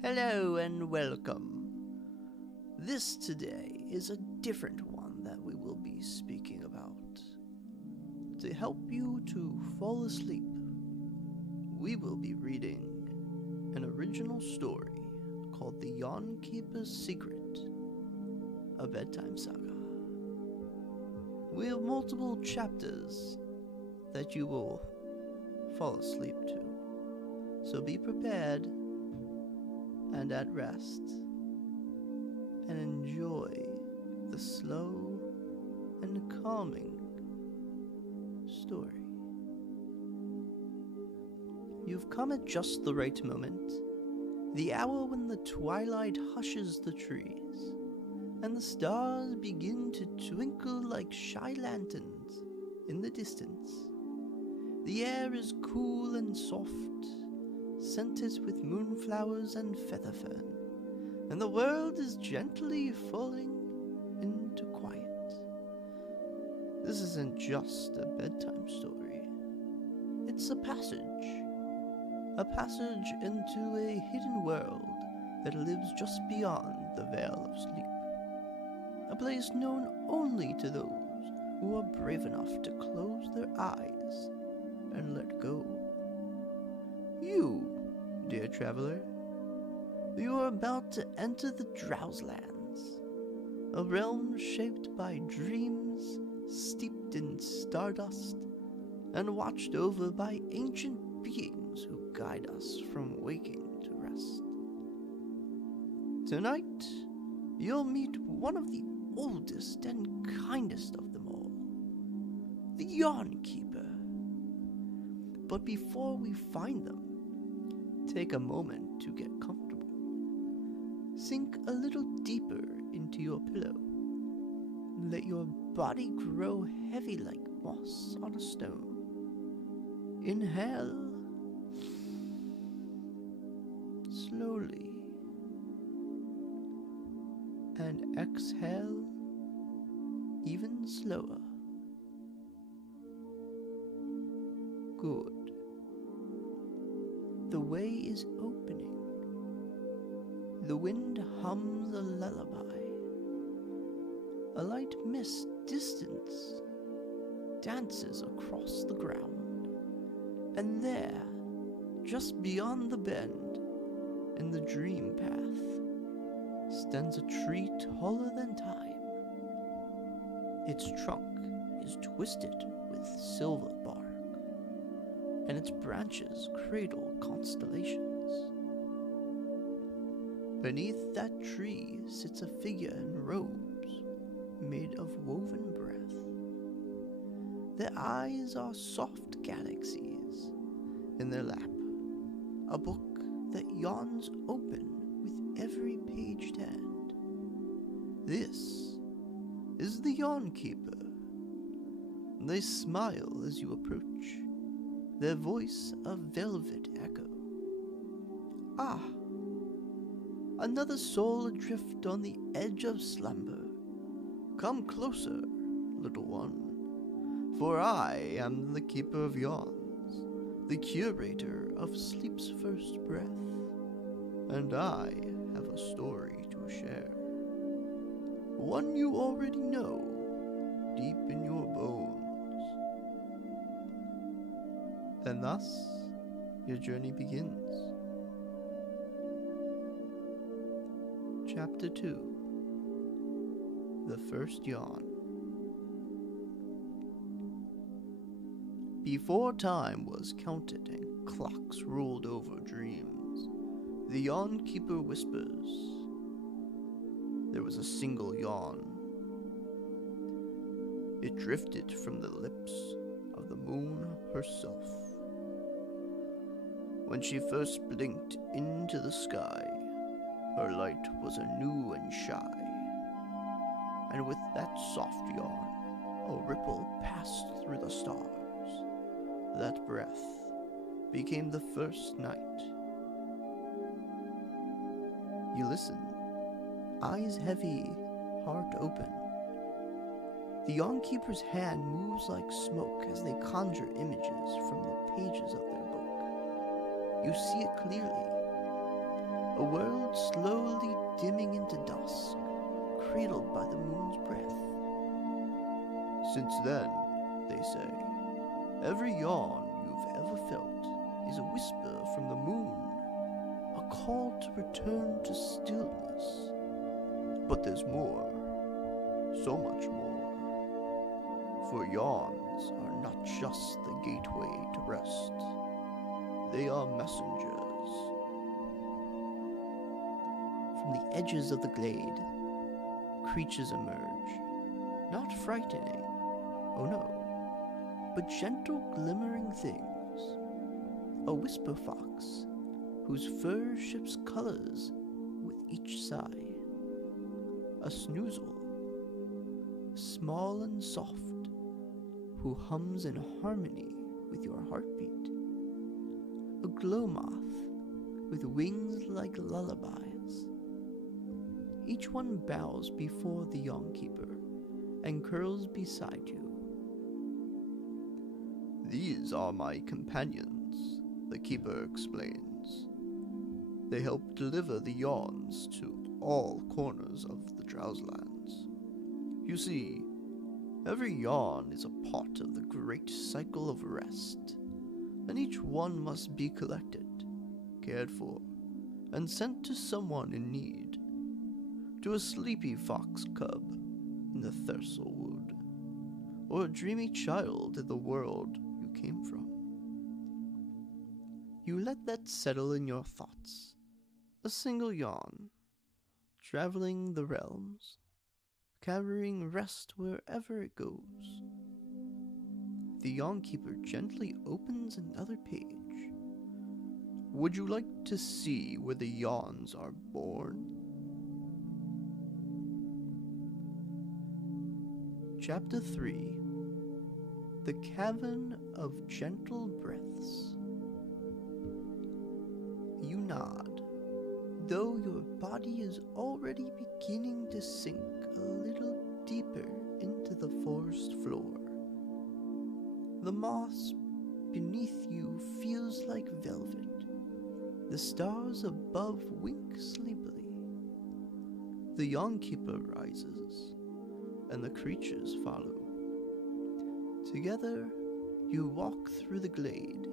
Hello and welcome. This today is a different one that we will be speaking about. To help you to fall asleep, we will be reading an original story called The Yawnkeeper's Secret, a Bedtime Saga. We have multiple chapters that you will fall asleep to, so be prepared and at rest, and enjoy the slow and calming story. You've come at just the right moment, the hour when the twilight hushes the trees, and the stars begin to twinkle like shy lanterns in the distance. The air is cool and soft, scented with moonflowers and featherfern, and the world is gently falling into quiet. This isn't just a bedtime story. It's a passage into a hidden world that lives just beyond the veil of sleep. A place known only to those who are brave enough to close their eyes and let go. You, dear traveler, you are about to enter the Drowselands, a realm shaped by dreams steeped in stardust and watched over by ancient beings who guide us from waking to rest. Tonight, you'll meet one of the oldest and kindest of them all, the Yawnkeeper. But before we find them, take a moment to get comfortable. Sink a little deeper into your pillow. Let your body grow heavy like moss on a stone. Inhale slowly and exhale even slower. Good. The way is opening. The wind hums a lullaby. A light mist distance dances across the ground. And there, just beyond the bend, in the dream path, stands a tree taller than time. Its trunk is twisted with silver bark, and its branches cradle constellations. Beneath that tree sits a figure in robes made of woven breath. Their eyes are soft galaxies. In their lap, a book that yawns open with every page turned. This is the Yawnkeeper. They smile as you approach, their voice a velvet echo. Ah, another soul adrift on the edge of slumber. Come closer, little one, for I am the keeper of yawns, the curator of sleep's first breath, and I have a story to share. One you already know, deep in your bones. And thus, your journey begins. Chapter 2. The First Yawn. Before time was counted and clocks ruled over dreams, the Yawnkeeper whispers. There was a single yawn. It drifted from the lips of the moon herself. When she first blinked into the sky, her light was anew and shy, and with that soft yawn, a ripple passed through the stars. That breath became the first night. You listen, eyes heavy, heart open. The Yawnkeeper's hand moves like smoke as they conjure images from the pages of their book. You see it clearly. a world slowly dimming into dusk, cradled by the moon's breath. Since then, they say, every yawn you've ever felt is a whisper from the moon, a call to return to stillness. But there's more, so much more. For yawns are not just the gateway to rest. They are messengers. From the edges of the glade, creatures emerge, not frightening, oh no, but gentle glimmering things. A whisper fox, whose fur shifts colors with each sigh. A snoozle, small and soft, who hums in harmony with your heartbeat. A glow moth with wings like lullabies. Each one bows before the Yawnkeeper and curls beside you. These are my companions, the keeper explains. They help deliver the yawns to all corners of the Drowselands. You see, every yawn is a part of the great cycle of rest, and each one must be collected, cared for, and sent to someone in need, to a sleepy fox cub in the Thurzel Wood, or a dreamy child in the world you came from. You let that settle in your thoughts, a single yawn, traveling the realms, carrying rest wherever it goes. The Yawnkeeper gently opens another page. Would you like to see where the yawns are born? Chapter 3. The Cavern of Gentle Breaths. You nod, though your body is already beginning to sink a little deeper into the forest floor. The moss beneath you feels like velvet. The stars above wink sleepily. The Yawnkeeper rises, and the creatures follow. Together, you walk through the glade,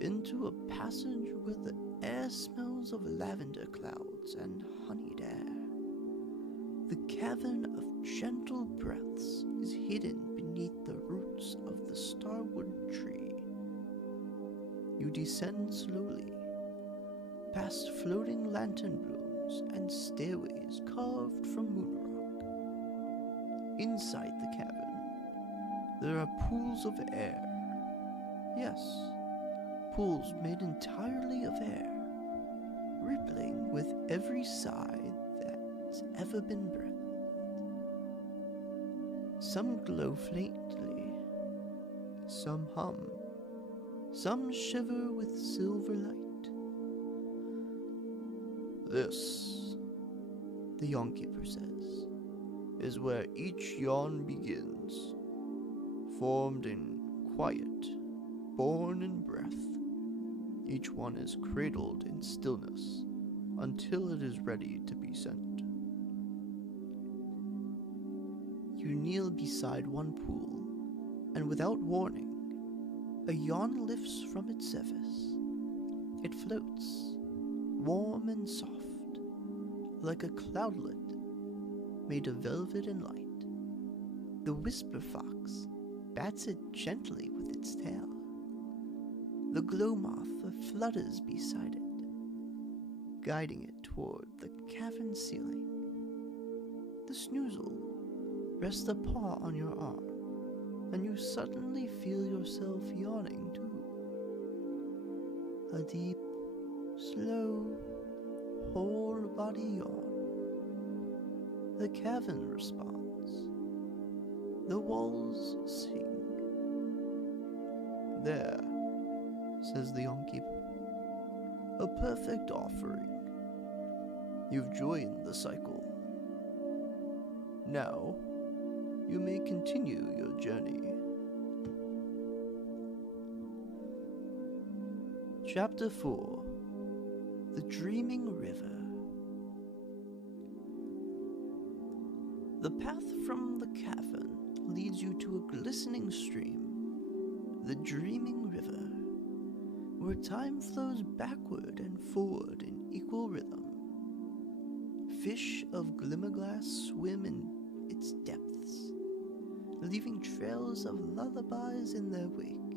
into a passage where the air smells of lavender clouds and honeyed air. The Cavern of Gentle Breaths is hidden beneath the roots of the starwood tree. You descend slowly, past floating lantern blooms and stairways carved from moonrock. Inside the cavern, there are pools of air. Yes, pools made entirely of air, rippling with every sigh that's ever been breathed. Some glow faintly, some hum, some shiver with silver light. This, the Yawnkeeper says, is where each yawn begins, formed in quiet, born in breath. Each one is cradled in stillness until it is ready to be sent. You kneel beside one pool, and without warning, a yawn lifts from its surface. It floats, warm and soft, like a cloudlet made of velvet and light. The whisper fox bats it gently with its tail. The glow moth flutters beside it, guiding it toward the cavern ceiling. The snoozle rests a paw on your arm, and you suddenly feel yourself yawning too. A deep, slow, whole-body yawn. The cavern responds. The walls sing. There, says the Yawnkeeper, a perfect offering. You've joined the cycle. Now, you may continue your journey. Chapter 4. The Dreaming River. The path from the cavern leads you to a glistening stream, the Dreaming River, where time flows backward and forward in equal rhythm. Fish of glimmerglass swim in its depths, leaving trails of lullabies in their wake.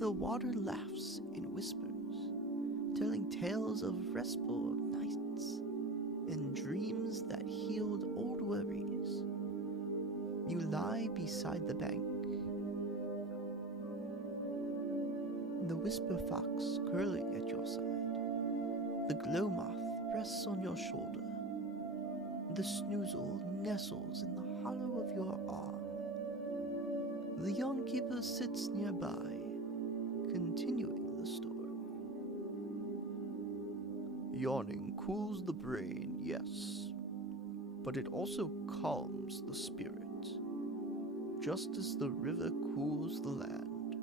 The water laughs in whispers, telling tales of restful nights and dreams that healed old worries. You lie beside the bank, the whisper fox curling at your side. The glow moth rests on your shoulder. The snoozle nestles in the hollow of your arm. The Yawnkeeper sits nearby, continuing the story. Yawning cools the brain, yes, but it also calms the spirit, just as the river cools the land.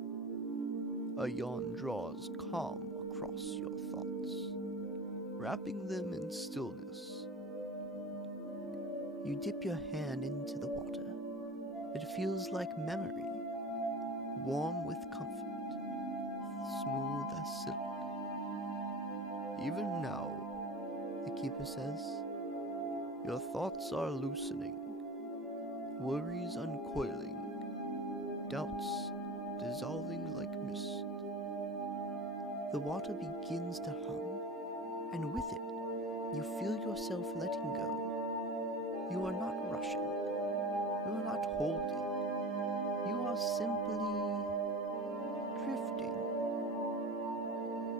A yawn draws calm across your thoughts, wrapping them in stillness. You dip your hand into the water. It feels like memory, warm with comfort, smooth as silk. Even now, the keeper says, your thoughts are loosening, worries uncoiling, doubts dissolving like mist. The water begins to hum, and with it, you feel yourself letting go. You are not rushing. You are not holding. You are simply drifting.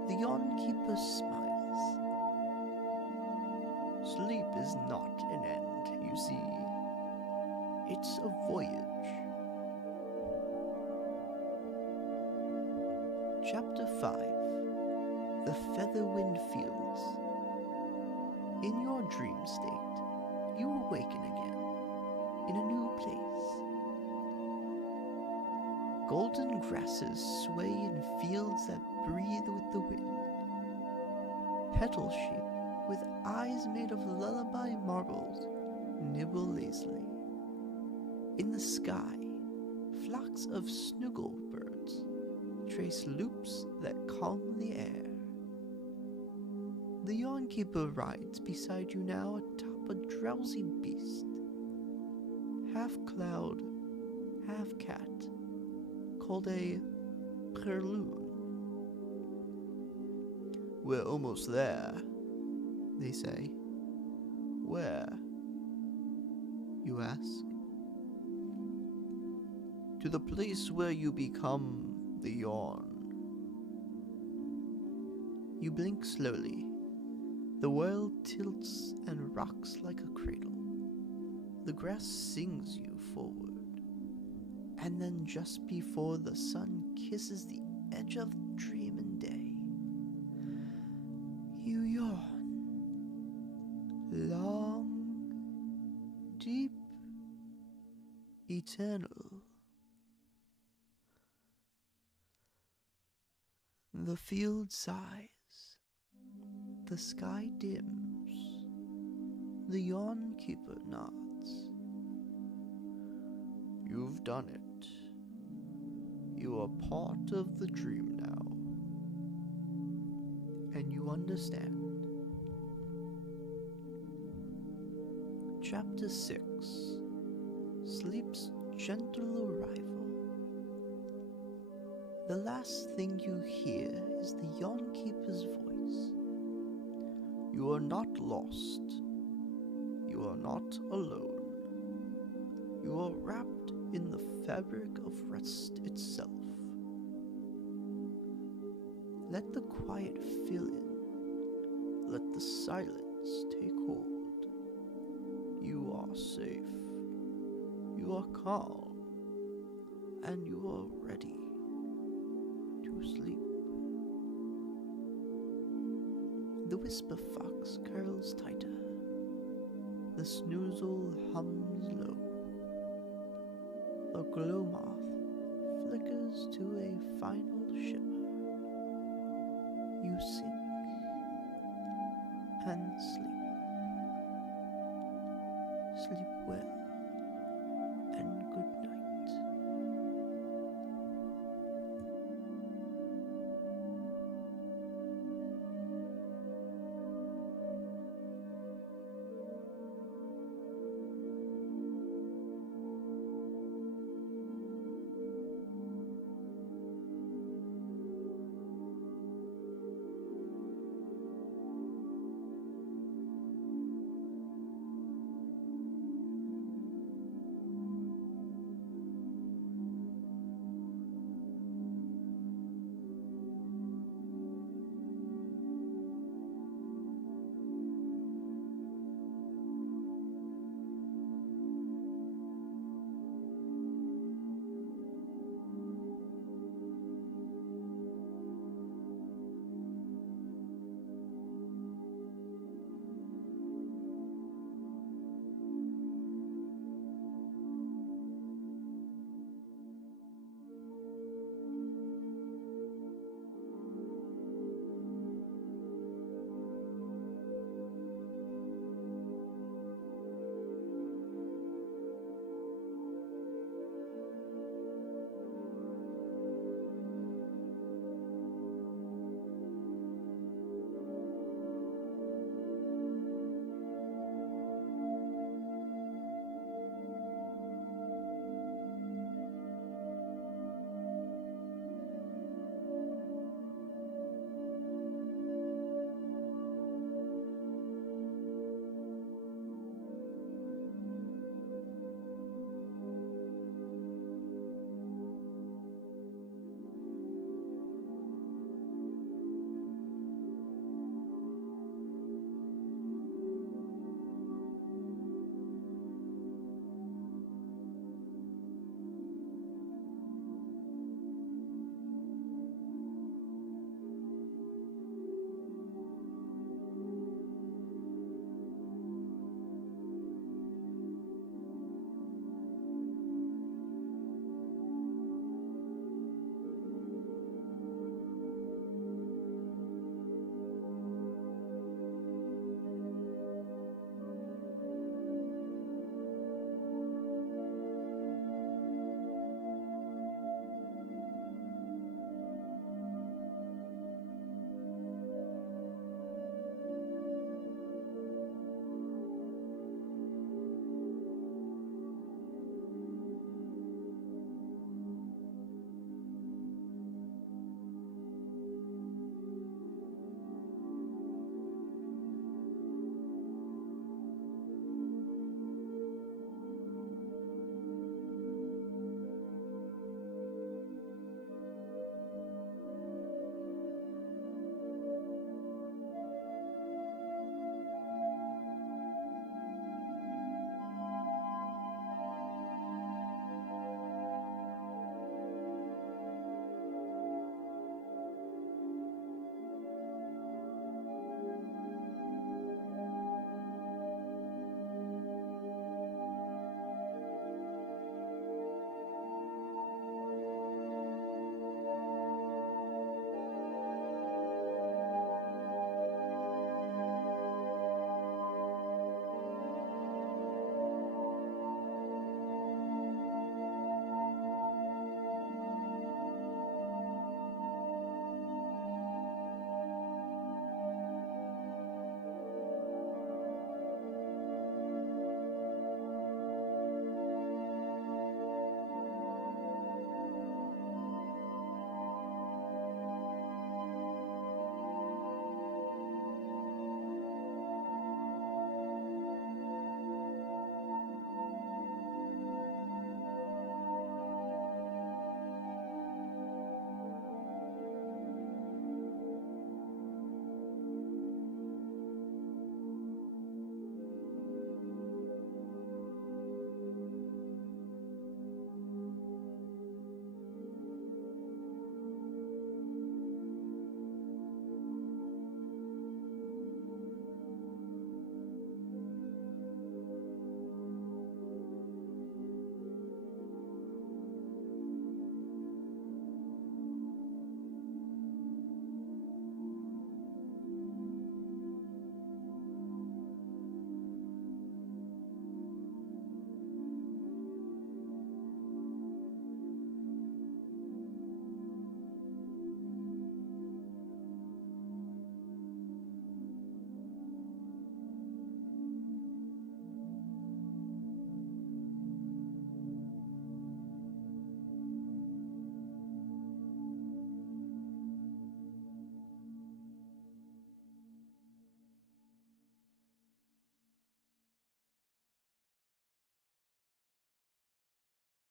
The Yawnkeeper smiles. Sleep is not an end, you see. It's a voyage. Chapter 5. The Featherwind Fields. In your dream state, you awaken again, in a new place. Golden grasses sway in fields that breathe with the wind. Petal sheep with eyes made of lullaby marbles nibble lazily. In the sky, flocks of snuggle birds trace loops that calm the air. The Yawnkeeper rides beside you now atop a drowsy beast, half cloud, half cat, called a purloon. We're almost there, they say. Where? You ask. To the place where you become the yawn. You blink slowly. The world tilts and rocks like a cradle. The grass sings you forward. And then just before the sun kisses the edge of dream and day, you yawn. Long, deep, eternal. The field sighs. The sky dims. The Yawnkeeper nods. You've done it. You are part of the dream now. And you understand. Chapter 6. Sleep's Gentle Arrival. The last thing you hear is the Yawnkeeper's voice. You are not lost. You are not alone. You are wrapped in the fabric of rest itself. Let the quiet fill in. Let the silence take hold. You are safe. You are calm. And you are ready to sleep. The whisper fox curls tighter. The snoozle hums low. The glow moth flickers to a final shimmer. You sink and sleep. Sleep well.